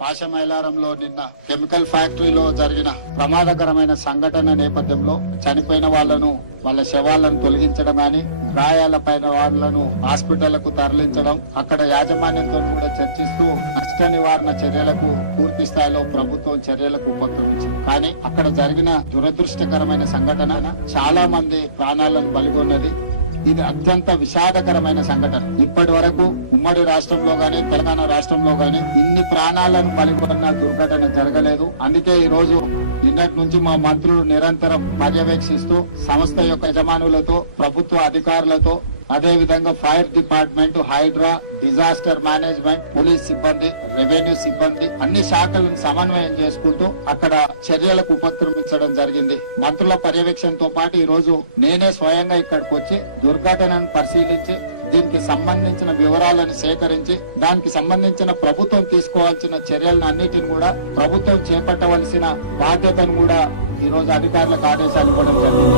పాశమైలారంలో నిన్న కెమికల్ ఫ్యాక్టరీలో జరిగిన ప్రమాదకరమైన సంఘటన నేపథ్యంలో చనిపోయిన వాళ్ళను వాళ్ళ శవాలను తొలగించడం కానీ గాయాలపైన వాళ్ళను హాస్పిటళ్ళకు తరలించడం అక్కడ యాజమాన్యంతో కూడా చర్చిస్తూ నష్ట నివారణ చర్యలకు పూర్తి స్థాయిలో ప్రభుత్వం చర్యలకు ఉపక్రమించింది. కానీ అక్కడ జరిగిన దురదృష్టకరమైన సంఘటన చాలా మంది ప్రాణాలను బలిగొన్నది ఇది అత్యంత విషాదకరమైన సంఘటన. ఇప్పటి వరకు ఉమ్మడి రాష్ట్రంలో గానీ తెలంగాణ రాష్ట్రంలో గానీ ఇన్ని ప్రాణాలను బలిగొన్న దుర్ఘటన జరగలేదు. అందుకే ఈ రోజు నిన్నటి నుంచి మా మంత్రులు నిరంతరం పర్యవేక్షిస్తూ సంస్థ యొక్క యజమానులతో ప్రభుత్వ అధికారులతో అదేవిధంగా fire department Hydraa disaster management police సిబ్బంది రెవెన్యూ సిబ్బంది అన్ని శాఖలను సమన్వయం చేసుకుంటూ అక్కడ చర్యలకు ఉపక్రమించడం జరిగింది. మంత్రుల పర్యవేక్షణతో పాటు ఈ రోజు నేనే స్వయంగా ఇక్కడికి వచ్చి దుర్ఘటనను పరిశీలించి దీనికి సంబంధించిన వివరాలను సేకరించి దానికి సంబంధించిన ప్రభుత్వం తీసుకోవాల్సిన చర్యలను అన్నిటిని కూడా ప్రభుత్వం చేపట్టవలసిన బాధ్యతను కూడా ఈ రోజు అధికారులకు ఆదేశాలు ఇవ్వడం జరిగింది.